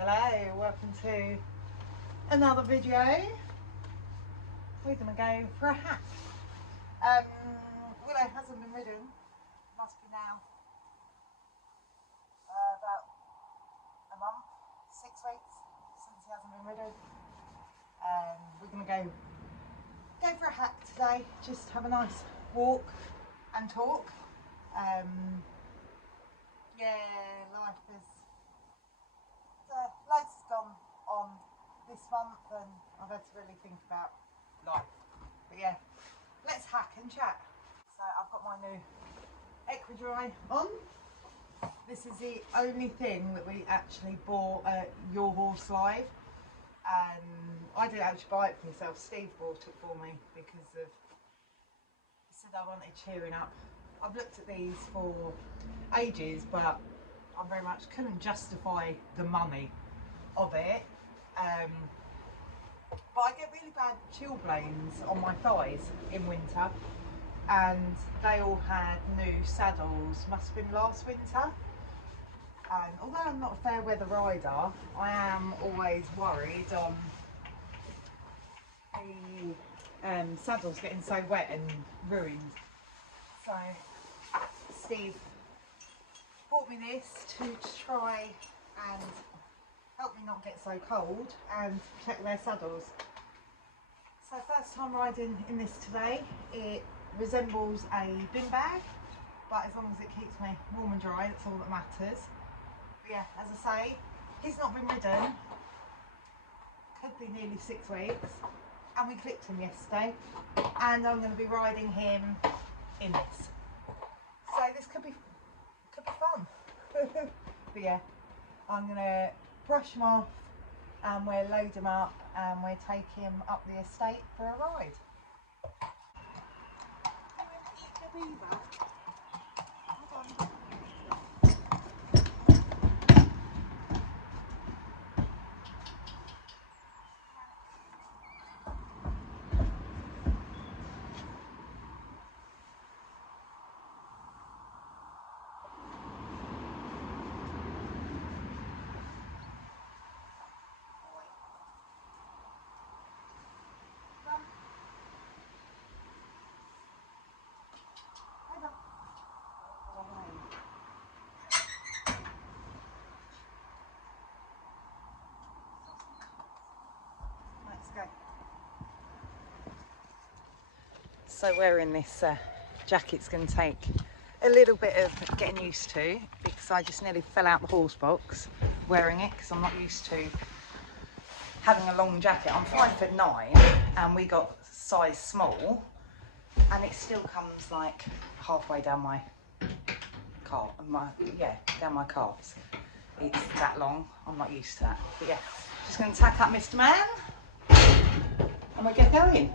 Hello, welcome to another video. We're going to go for a hat. Willow hasn't been ridden, must be now about a month, 6 weeks since he hasn't been ridden. We're going to go for a hack today, just have a nice walk and talk. Yeah, life is loads has gone on this month and I've had to really think about life. But yeah, let's hack and chat. So I've got my new equestrian on. This is the only thing that we actually bought at Your Horse Live. I didn't actually buy it for myself, Steve bought it for me because he said I wanted cheering up. I've looked at these for ages, but I very much couldn't justify the money of it. But I get really bad chilblains on my thighs in winter, and they all had new saddles, must have been last winter. And although I'm not a fair weather rider, I am always worried on the saddles getting so wet and ruined. So Steve bought me this to try and help me not get so cold and protect their saddles. So first time riding in this today. It resembles a bin bag, but as long as it keeps me warm and dry, that's all that matters. But yeah, as I say, he's not been ridden, could be nearly 6 weeks, and we clipped him yesterday, and I'm going to be riding him in this. So this could be fun. But yeah, I'm going to brush him off and we'll load him up and we'll take him up the estate for a ride. So wearing this jacket's going to take a little bit of getting used to, because I just nearly fell out the horse box wearing it, because I'm not used to having a long jacket. I'm 5'9" and we got size small, and it still comes like halfway down my calf, down my calves. It's that long. I'm not used to that. But yeah, just going to tack up Mr. Man and we'll get going.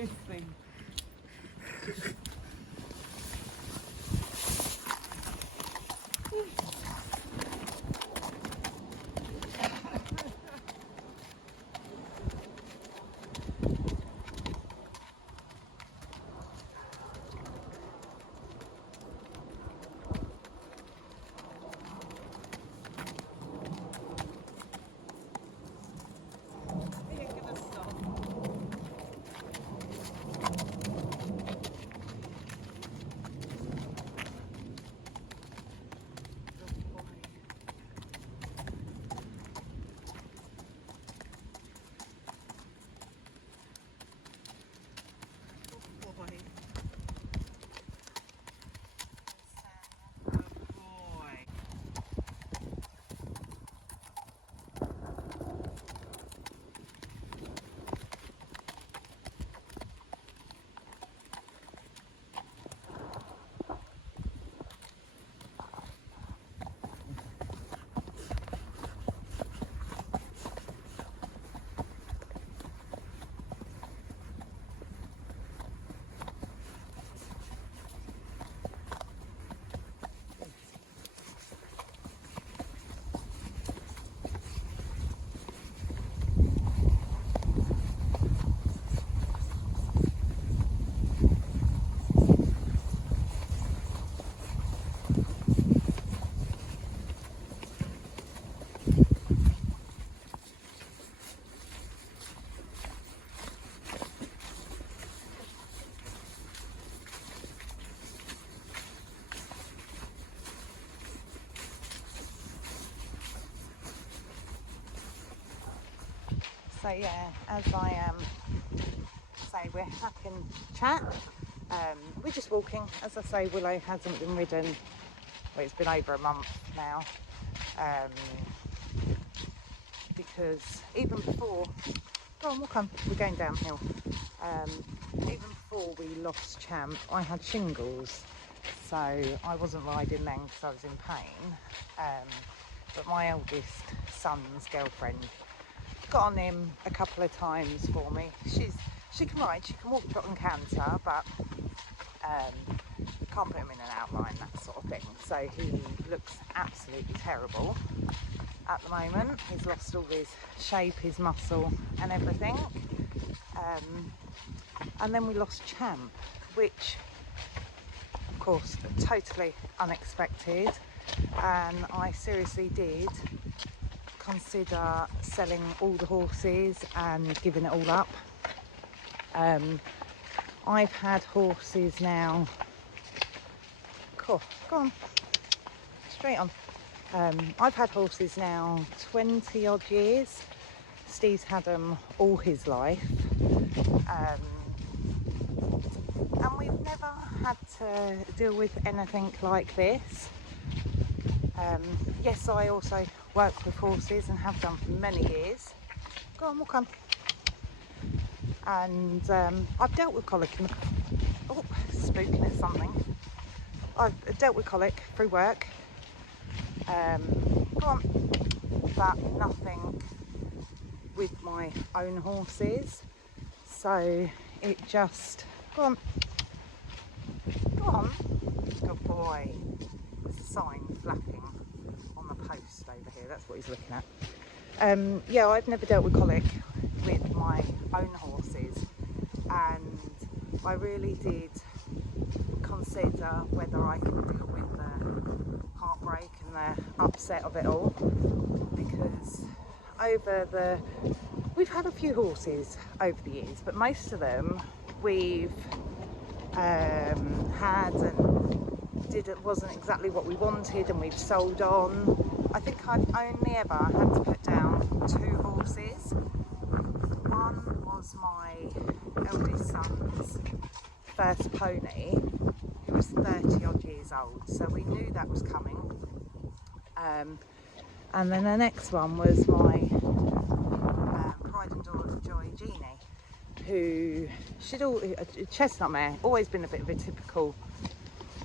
this thing. So yeah, as I say, we're having chat. We're just walking. As I say, Willow hasn't been ridden. Well, it's been over a month now. Because even before, go on, walk on. We're going downhill. Even before we lost Champ, I had shingles, so I wasn't riding then because I was in pain. But my eldest son's girlfriend got on him a couple of times for me. She can ride, she can walk, trot and canter, but can't put him in an outline, that sort of thing. So he looks absolutely terrible at the moment. He's lost all his shape, his muscle and everything. And then we lost Champ, which of course totally unexpected, and I seriously did consider selling all the horses and giving it all up. I've had horses now, cool, go on, straight on. I've had horses now 20 odd years. Steve's had them all his life, and we've never had to deal with anything like this. Yes, I also work with horses and have done for many years. Go on, walk on. And I've dealt with colic in the... Oh, spooking at something. I've dealt with colic through work. Go on. But nothing with my own horses. So it just... Go on. Go on. Good boy. There's a sign flapping on the post over here. That's what he's looking at. Yeah, I've never dealt with colic with my own horses, and I really did consider whether I could deal with the heartbreak and the upset of it all, because we've had a few horses over the years, but most of them we've had and it wasn't exactly what we wanted, and we've sold on. I think I've only ever had to put down 2 horses. One was my eldest son's first pony, who was 30 odd years old, so we knew that was coming. And then the next one was my pride and joy Jeannie, who she'd a chestnut mare, always been a bit of a typical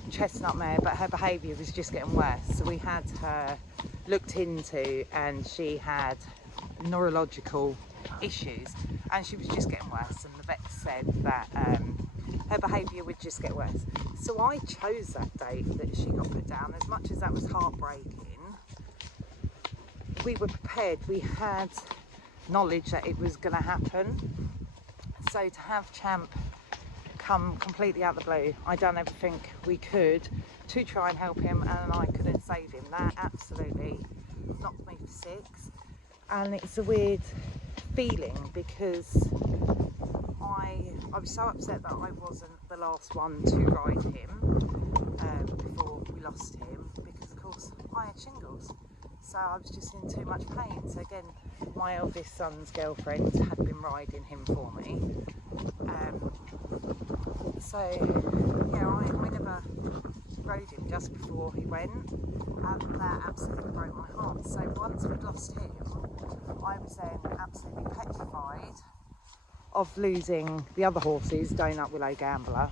chestnut mare, but her behaviour was just getting worse, so we had her looked into, and she had neurological issues and she was just getting worse, and the vets said that her behaviour would just get worse. So I chose that date that she got put down. As much as that was heartbreaking, we were prepared. We had knowledge that it was going to happen. So to have Champ come completely out of the blue, I done everything we could to try and help him, and I couldn't save him. That absolutely knocked me for six. And it's a weird feeling because I was so upset that I wasn't the last one to ride him before we lost him, because of course I had shingles, so I was just in too much pain. So again, my eldest son's girlfriend had been riding him for me, so yeah, I never rode him just before he went, and that absolutely broke my heart. So once we'd lost him, I was then absolutely petrified of losing the other horses, Donut, Willow, Gambler.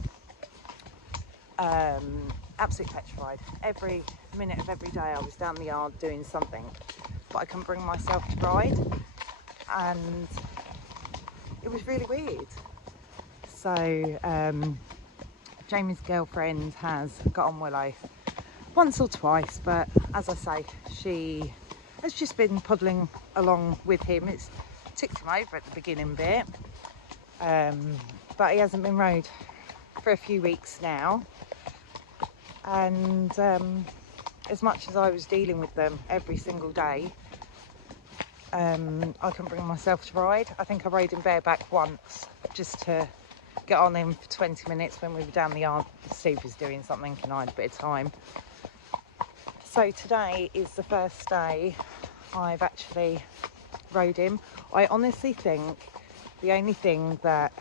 Absolutely petrified. Every minute of every day I was down the yard doing something, but I couldn't bring myself to ride, and it was really weird. So Jamie's girlfriend has got on Willow once or twice, but as I say, she has just been puddling along with him. It's ticked him over at the beginning bit, but he hasn't been rode for a few weeks now, and as much as I was dealing with them every single day, I couldn't bring myself to ride. I think I rode him bareback once just to get on him for 20 minutes when we were down the yard. Steve was doing something and I had a bit of time. So today is the first day I've actually rode him. I honestly think the only thing that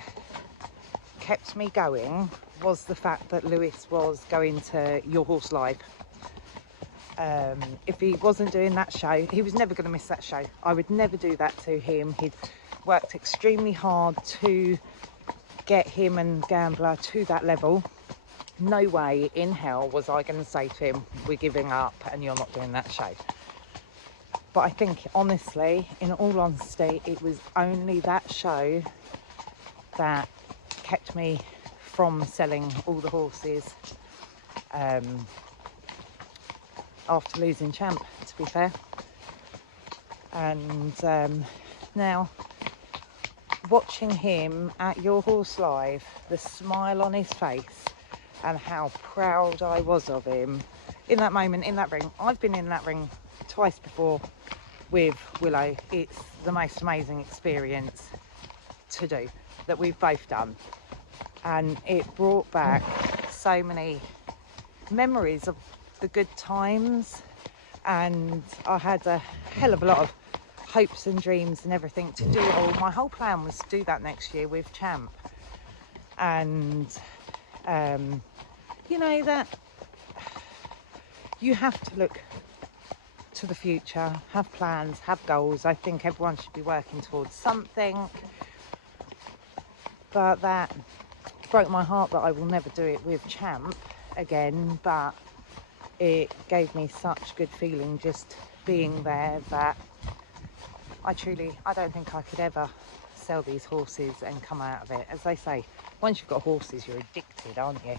kept me going was the fact that Lewis was going to Your Horse Live. If he wasn't doing that show, he was never going to miss that show. I would never do that to him. He'd worked extremely hard to get him and Gambler to that level. No way in hell was I going to say to him, we're giving up and you're not doing that show. But I think, honestly, in all honesty, it was only that show that kept me from selling all the horses after losing Champ, to be fair. And now, watching him at Your Horse Live, the smile on his face and how proud I was of him in that moment, in that ring. I've been in that ring twice before with Willow. It's the most amazing experience to do, that we've both done, and it brought back so many memories of the good times, and I had a hell of a lot of hopes and dreams and everything to do it all. My whole plan was to do that next year with Champ, and you know, that you have to look to the future, have plans, have goals. I think everyone should be working towards something, but that broke my heart that I will never do it with Champ again. But it gave me such good feeling just being there, that I don't think I could ever sell these horses and come out of it. As they say, once you've got horses, you're addicted, aren't you?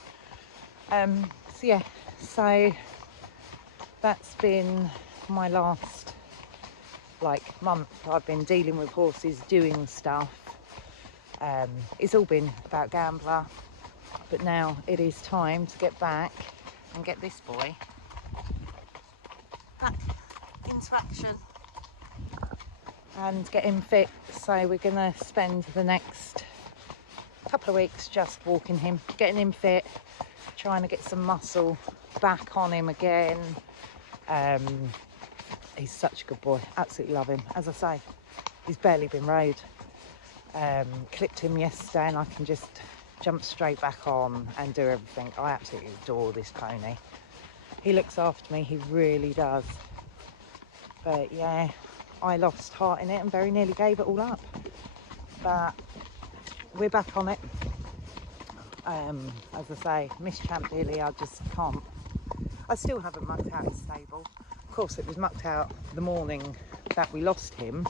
So yeah, so that's been my last month. I've been dealing with horses, doing stuff. It's all been about Gambler, but now it is time to get back and get this boy back into action and get him fit. So we're going to spend the next couple of weeks just walking him, getting him fit, trying to get some muscle back on him again. He's such a good boy, absolutely love him. As I say, he's barely been rode. Clipped him yesterday and I can just jump straight back on and do everything. I absolutely adore this pony. He looks after me, he really does. But yeah, I lost heart in it and very nearly gave it all up. But we're back on it. As I say, miss Champ dearly. I just can't. I still haven't mucked out his stable. Of course, it was mucked out the morning that we lost him,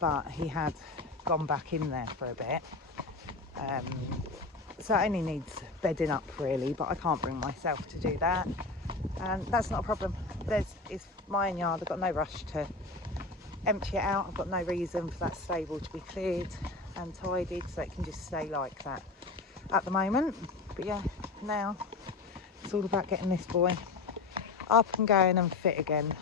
but he had gone back in there for a bit. So it only needs bedding up really, but I can't bring myself to do that, and that's not a problem. It's my own yard. I've got no rush to empty it out. I've got no reason for that stable to be cleared and tidied, so it can just stay like that at the moment. But yeah, now it's all about getting this boy up and going and fit again.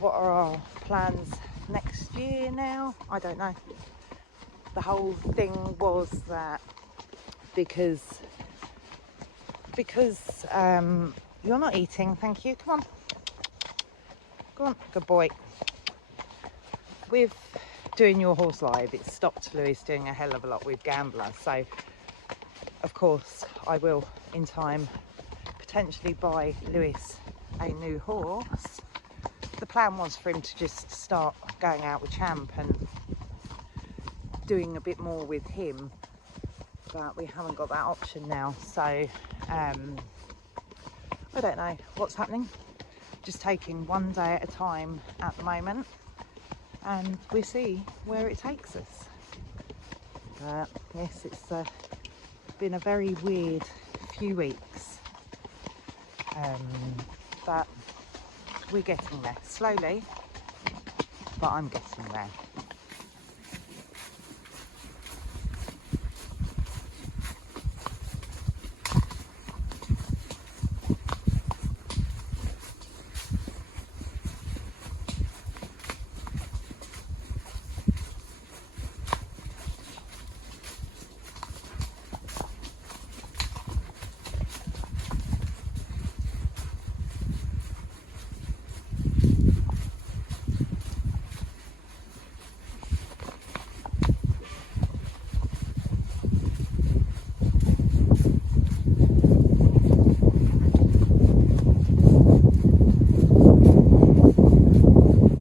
What are our plans next year now? I don't know. The whole thing was that because you're not eating, thank you, come on, good boy. With doing your horse live, it stopped Lewis doing a hell of a lot with Gambler, so of course I will in time potentially buy Lewis a new horse. The plan was for him to just start going out with Champ and doing a bit more with him, but we haven't got that option now, so I don't know what's happening. Just taking one day at a time at the moment, and we'll see where it takes us. But yes, it's been a very weird few weeks, but we're getting there slowly, but I'm getting there.